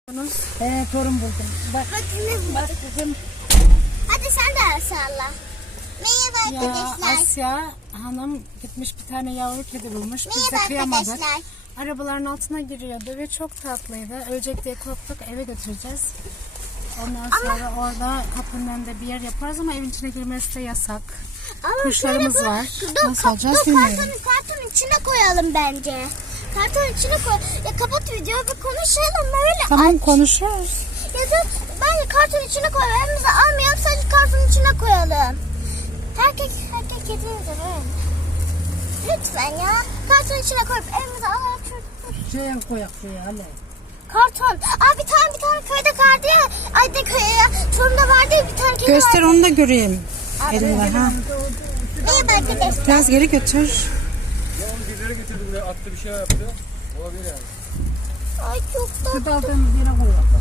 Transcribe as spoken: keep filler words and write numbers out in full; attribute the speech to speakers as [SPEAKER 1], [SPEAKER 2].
[SPEAKER 1] He, torun buldum. Bak,
[SPEAKER 2] Bakın
[SPEAKER 1] bak kızım.
[SPEAKER 2] Hadi sen de salla. Merhaba
[SPEAKER 1] Ya
[SPEAKER 2] arkadaşlar.
[SPEAKER 1] Asya Hanım gitmiş bir tane yavru kedi bulmuş. Biz de
[SPEAKER 2] Merhaba
[SPEAKER 1] kıyamadık.
[SPEAKER 2] arkadaşlar.
[SPEAKER 1] Arabaların altına giriyordu ve çok tatlıydı. Ölecek diye korktuk, eve götüreceğiz. Ondan sonra orada kapının önünde bir yer yaparız ama evin içine girmesi de yasak.
[SPEAKER 2] Ama
[SPEAKER 1] Kuşlarımız
[SPEAKER 2] şöyle bu-
[SPEAKER 1] var.
[SPEAKER 2] Dur,
[SPEAKER 1] Nasıl
[SPEAKER 2] kap-
[SPEAKER 1] alacağız
[SPEAKER 2] dur,
[SPEAKER 1] bilmiyorum.
[SPEAKER 2] Kartonun, kartonun içine koyalım bence. Kartonun içine koy. Ya kapat videoyu bir konuşalım böyle.
[SPEAKER 1] Tamam, konuşuyoruz.
[SPEAKER 2] Ya da bence kartonun içine koy. Elimize almayalım, sadece kartonun içine koyalım. Herkes, herkes kedimize böyle. Lütfen ya. Kartonun içine koyup elimize alarak şöyle.
[SPEAKER 1] Şeye koyak şuraya hadi.
[SPEAKER 2] Karton. Aa bir tane bir tane köyde vardı ya. Ay de köye ya. Çorum'da vardı ya bir tane kedi
[SPEAKER 1] Göster,
[SPEAKER 2] vardı.
[SPEAKER 1] onu da göreyim. Elimle ha.
[SPEAKER 2] Merhaba arkadaşlar.
[SPEAKER 1] Biraz geri götür.
[SPEAKER 3] Ya onu birileri getirdi buraya, attı bir şeyler yaptı. Olabilir yani.
[SPEAKER 2] Ay çok tatlı.
[SPEAKER 1] Şu daldığımız yere koyak.